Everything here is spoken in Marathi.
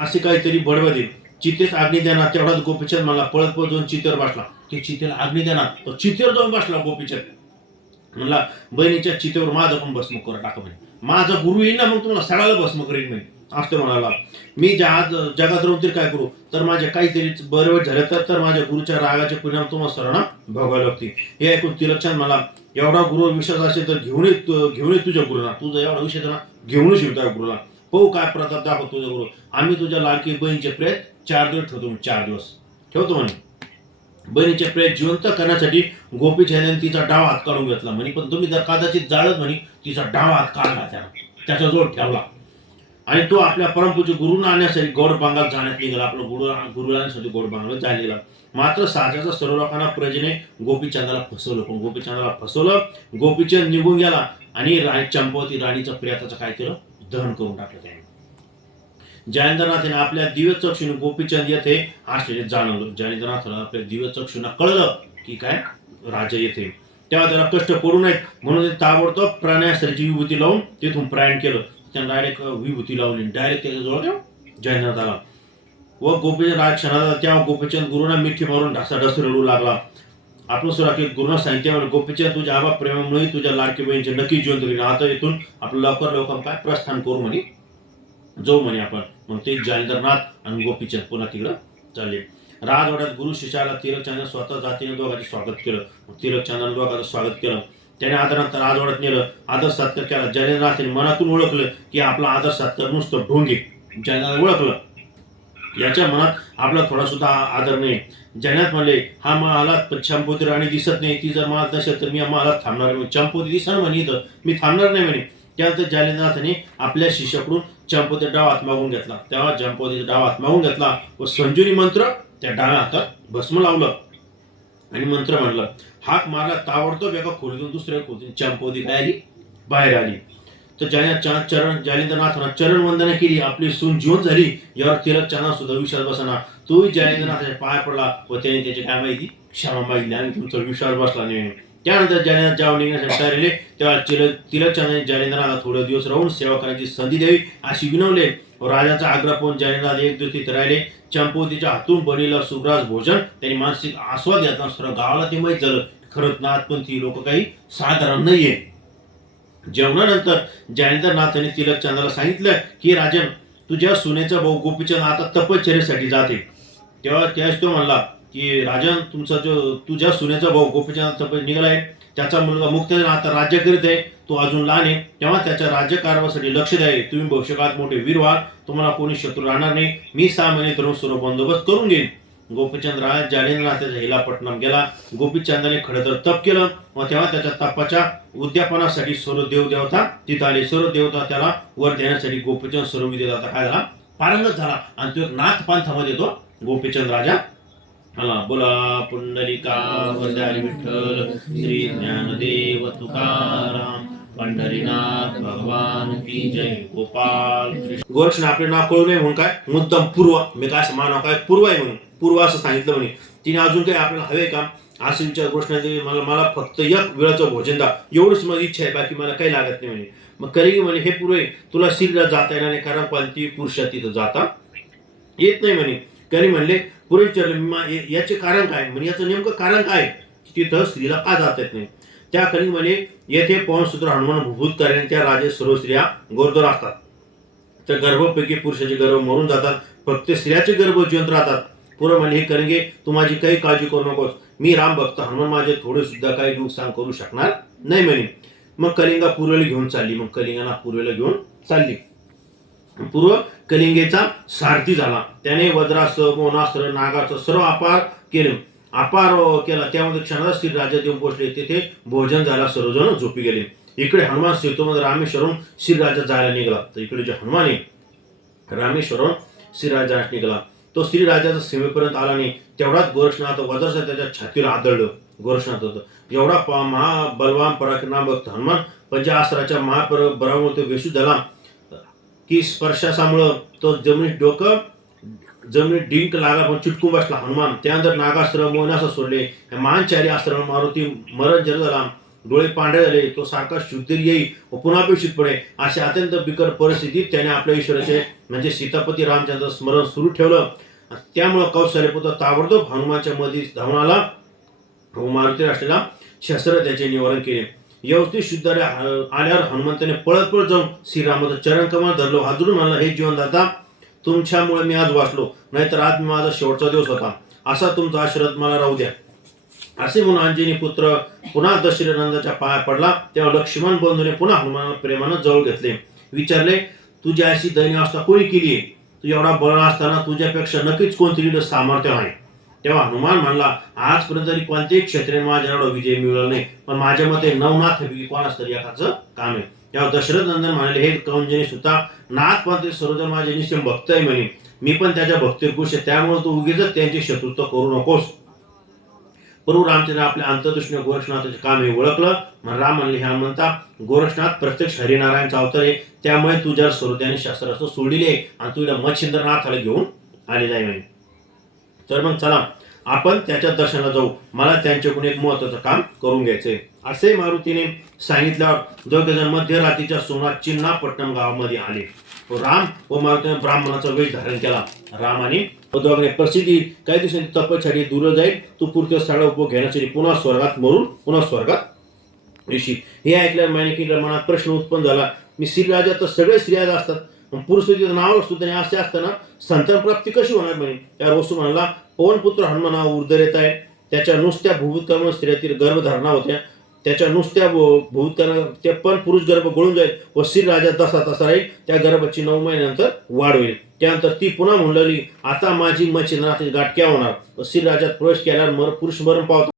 असे काहीतरी बडबडे. चितेस अग्नी देणार तेवढाच गोपीचंद मला पळत पळत जाऊन चितेवर बसला. ते चितेला अग्नी देणार तो चितेवर जाऊन बसला गोपीचंद. म्हणला बहिणीच्या चितेवर माझं पण भस्म करून टाका म्हणे. माझा गुरु येईल ना मग तुम्हाला सगळ्याला भस्म करेल म्हणे. असं म्हणाला. मी आज जगात राहून तरी काय करू, तर माझ्या काहीतरी बरं झालं तर माझ्या गुरुच्या रागाचे परिणाम तुम्हाला सर्वांना भोगावे लागतील. हे ऐकून तिलकचंद मला एवढा गुरु विश्वास असेल तर घेऊन ये तुझ्या गुरुला. तुझा एवढा विषय ना घेऊनच येऊ त्या गुरुला. हो काय प्रताप दाखव तुझ्या गुरु. आम्ही तुझ्या लाडकी बहिणीचे प्रेत 4 दिवस ठेवतो. 4 दिवस ठेवतो म्हणे. बहिणीचे प्रेत जिवंत करण्यासाठी गोपीचंदाने तिचा डाव हात काढून घेतला म्हणे. पण तुम्ही जर कदाचित जाळत म्हणे तिचा डाव हात काढला त्याच्याजवळ ठेवला आणि तो आपल्या परमपूज्य गुरुना आणण्यासाठी गौड बांगाल जाण्यात निघाला. आपलं गुरु आणण्यासाठी गौड बांगाल जायला निघाला. मात्र साजाच्या सर्व लोकांना प्रजेने गोपीचंदाला फसवलं. पण गोपीचंदाला फसवलं. गोपीचंद निघून गेला आणि चंपावती राणीचं प्रेताचं काय केलं, दहन करून टाकलं त्याने. जयेंद्रनाथाने आपल्या दिव्य चक्षुने गोपीचंद येथे असलेले जाणवलं. जयेंद्रनाथाला आपल्या दिव्य चक्षुना कळलं की काय राजा येथे. तेव्हा त्याला कष्ट पडू नयेत म्हणून ताबडतोब प्राण्यास्त्राची विभूती लावून तिथून प्रयाण केलं. त्याने डायरेक्ट विभूती लावली, डायरेक्ट त्याच्याजवळ जयेंद्रनाथाला. व गोपीचंद राज क्षणाला तेव्हा गोपीचंद गुरुना मिठी मारून ढासाढास रडू लागला. आपण सुराखीत गुरुना सांगितल्यावर गोपीचंद तुझ्या आबा प्रेमामुळे तुझ्या लाडकी बहिणीचे नक्की जिवंत करीन. आता इथून आपलं लवकर काय प्रस्थान करू म्हणे, जाऊ म्हणे आपण. मग ते जयेंद्रनाथ आणि गोपीचंद पुन्हा तिकडं चालले. राजवाड्यात गुरु शिष्याला तिलकचंदाने स्वतः जातीने दोघांचे स्वागत केलं. तिलकचंदाने दोघांचं स्वागत केलं. त्याने आदरांतर राजवाड्यात नेलं. आदर सत्कार केला. जयेंद्रनाथाने मनातून ओळखलं की आपला आदर सत्कार नुसतं ढोंगे. जयेंद्रनाथ ओळखलं याच्या मनात आपला थोडा सुद्धा आदर नाही. जयेंद्रनाथ म्हणले हा महालात चंपावती राणी दिसत नाही. ती जर महालात नसेल तर मी महालात थांबणार नाही. चंपावती दिसणार म्हणे इथं, मी थांबणार नाही म्हणे. त्यानंतर जयेंद्रनाथाने आपल्या शिष्याकडून चंपावती डाव हात मागून घेतला. तेव्हा चंपावतीचा डाव हात मागून घेतला व संजीवनी मंत्र त्या डाव्या हातात भस्म लावलं आणि मंत्र म्हणलं. हाक मारला. ताबडतोब एका खोलीतून दुसऱ्या खोलीतून चंपावती काय आली, बाहेर आली. तर जयेंद्रनाथांना चरण वंदना केली. आपली सून जिवंत झाली यावर तिलकचंदाला सुद्धा विश्वास बसना. तोही जयेंद्रनाथाच्या पाय पडला व त्याने त्याची काय माहिती क्षमा मागितली आणि तुमचा विश्वास बसला नाही. त्यानंतर जयेंद्रनाथ जेव्हा निघण्यासाठी तयार झाले तेव्हा तिलकचंदाने जयेंद्रनाथला थोडे दिवस राहून सेवा करायची संधी द्यावी अशी विनवले. राजाचा आग्रह पाहून जयेंद्रनाथ एक दिवस तिथे राहिले. चंपावतीच्या हातून बनलेलं सुग्रास भोजन त्यांनी मानसिक आस्वाद घेतला. सर्व गावाला ते माहीत झालं खरंच नाथपंथी लोक काही साधारण नाहीये. जेवणानंतर जयेंद्रनाथाने तिलकचंदाला सांगितलं की राजन, तुझ्या सुनेचा भाऊ गोपीचंद आता तपश्चर्येसाठी जाते. तेव्हा त्याच तो म्हणला की राजन, तुझ्या सुनेचा भाऊ गोपीचंद तप निघालाय. त्याचा मुलगा मुक्तेन आता राज्य करीत आहे. तो अजून लहान आहे. तेव्हा त्याच्या राज्यकारभारासाठी लक्ष द्यावे. तुम्ही भविष्यकाळात मोठे वीर व्हाल. तुम्हाला कोणी शत्रू राहणार नाही. मी 6 महिने तरुण सर्व बंदोबस्त करून घेईन. गोपीचंद राज जयेंद्रनाथाच्या हिलापट्टणम गेला. गोपीचंदाने खडतर तप केलं व तेव्हा त्याच्या तपाच्या उद्यापनासाठी सर्व देवदेवता तिथे आले. सर्व देवता त्याला वर देण्यासाठी गोपीचंद सर्व विद्याता काय झाला, पारंगत झाला आणि तो एक नाथ पंथामध्ये तो गोपीचंद राजा आला. बोला पुंडलिका वरदारी विठ्ठल श्री ज्ञानदेव तुकाराम पंढरीनाथ भगवान की जय. गोपाल कृष्ण. गोरक्षने आपले नाव कळू नये म्हणून काय मुद्दाम पूर्व, मी काय मानव काय पूर्व आहे म्हणून पूर्व असं सांगितलं म्हणे. तिने अजून काही आपल्याला हवे का असे विचार गोष्टी. मला फक्त एक वेळाचं भोजन दा, एवढीच माझी इच्छा आहे, बाकी मला काही लागत नाही म्हणे. मग करी म्हणे हे पूर्व तुला श्रीला जाता येणार नाही कारण कोणती पुरुषा तिथं जाता येत नाही म्हणे. करी म्हणले पुढे विचारले याचे कारण काय म्हणे, याचं नेमकं कारण काय तिथं स्त्रीला का जाता येत नाही. त्या करी म्हणे येथे पवनसूत्र हनुमान भूत कारण त्या राजे सर्व स्त्रिया गोरदोर असतात. तर गर्भपैकी पुरुषाचे गर्भ मरून जातात, फक्त स्त्रियाचे गर्भ जिवंत राहतात. पुढे म्हणले हे करंगे तू माझी काही काळजी करू नकोस. मी राम भक्त हनुमान माझे थोडे सुद्धा काही नुकसान करू शकणार नाही म्हणे. मग कलिंगा पूर्वेला घेऊन चालली. मग कलिंगाला पूर्वेला घेऊन चालली. पूर्व कलिंगेचा सारथी झाला. त्याने वज्रास्त्र मोनास्त्र नागास्त्र सर्व अपार केला. त्यामध्ये क्षणाला श्री राजा देऊन पोहोचले. तेथे भोजन झाला. सर्वजण झोपी गेले. इकडे हनुमान सेतूमध्ये रामेश्वरून श्रीराजा जायला निघाला. तर इकडे जे हनुमान आहे रामेश्वरून श्रीराजा निघाला. तो श्रीराजाच्या सीमेपर्यंत आला नाही. तेवढाच गोरक्षनाथ वज्रास्त्र त्याच्या छातीला आदळलं. गोरक्षनाथ होतं एवढा महाबलवान पराक्रम भक्त हनुमान पंचाअस्त्राच्या महापराक्रमामुळे तो वेशू झाला की स्पर्शामुळं तो जमिनीत डिंक लागला पण चिटकून बसला हनुमान. त्यानंतर नागास्त्र मोनास्त्र सोडले. महान चारी अस्त्र मारुती मरण जर झाला. डोळे पांढरे झाले, तो सारखा शुद्धीर येई व पुन्हा अपेक्षित पडे, अशा अत्यंत बिकट परिस्थितीत त्याने आपल्या ईश्वराचे म्हणजे सीतापती रामचंद्र स्मरण सुरू ठेवलं. त्यामुळे कौशल्यपुत्र ताबडतोब हनुमानच्या मध्ये धावून आला व मारुती असलेला शस्त्र त्याचे निवारण केले. व्यवस्थित शुद्ध आल्यावर हनुमंताने पळत पळत जाऊन श्रीरामाचं चरण कमळ धरलो, हादरून म्हणला, हे जीवनदाता, तुमच्यामुळे मी आज वाचलो, नाहीतर आज मी माझा शेवटचा दिवस होता. असा तुमचा आशीर्वाद मला राहू द्या. असे म्हणून अंजनी पुत्र पुन्हा दशरथनंदाच्या पाया पडला. तेव्हा लक्ष्मण बंधूने पुन्हा हनुमानाला प्रेमानं जवळ घेतले. विचारले, तुझी अशी दयनीय अवस्था कोणी केली आहे? तू एवढा बळ असताना तुझ्यापेक्षा नक्कीच कोणतरी सामर्थ्य आहे. तेव्हा हनुमान म्हणला, आजपर्यंत तरी कोणत्याही क्षत्रियाने माझ्या एवढा विजय मिळवला नाही, पण माझ्या मते नवनाथपैकी कोणाच तरी एकाचं काम आहे. तेव्हा दशरथ नंदन म्हणाले, हे कंजनी सुद्धा नाथ पंथ सर्वजण माझे निश्चय भक्त आहे म्हणे. मी पण त्याच्या भक्तीवर खुश आहे, त्यामुळे तू उगीच त्यांचे शत्रुत्व करू नकोस. प्रभू रामचंद्र आपल्या अंतर्दृष्टीने गोरक्षनाथाचे काम हे ओळखलं. मग राम म्हणले, हे हनुमंता, गोरक्षनाथ प्रत्यक्ष हरिनारायणचा अवतार आहे, त्यामुळे तुझ्या सर्वज्ञाने शस्त्रास्त्र सोडले आणि तुला मच्छिंद्रनाथाला घेऊन आलेला आहे म्हणे. तर मग चला आपण त्याच्या दर्शनाला जाऊ, मला त्यांच्याकडून एक महत्वाचं काम करून घ्यायचंय. असे मारुतीने सांगितल्यावर दोघेजण मध्यरात्रीच्या सोमनाथ चिन्नापट्टणम गावामध्ये आले. राम व मारुतीने ब्राह्मणाचा वेश धारण केला. राम आणि दोघांनी प्रसिद्धी काही दिवसांनी तपछाडी दूर जाईल, तू पुरते सगळा उपभोग घेण्यासाठी पुन्हा स्वर्गात मरून पुन्हा स्वर्गात येशील. हे ऐकल्यावर माणिकीच्या मनात प्रश्न उत्पन्न झाला, मी श्रीराजा तर सगळे श्रीराज असतात, पुरुष नावावर सुद्धा असे असताना संतान प्राप्ती कशी होणार म्हणे. त्यावर वसू म्हणाला, पवनपुत्र हनुमाना उर्धर येत आहे, त्याच्या नुसत्या भूभूतकाळ स्त्रियातील गर्भधारणा होत्या, त्याच्या नुसत्या भूभूतकाळ ते पण पुरुष गर्भ गळून जाईल व श्रीराजा तसा तसा राहील. त्या गर्भाची 9 महिन्यानंतर वाढ होईल. त्यानंतर ती पुन्हा म्हणली, आता माझी मच्छिंद्रनाथाची गाठ क्या होणार. श्रीराजात प्रवेश केल्यावर पुरुष मरण पावतात.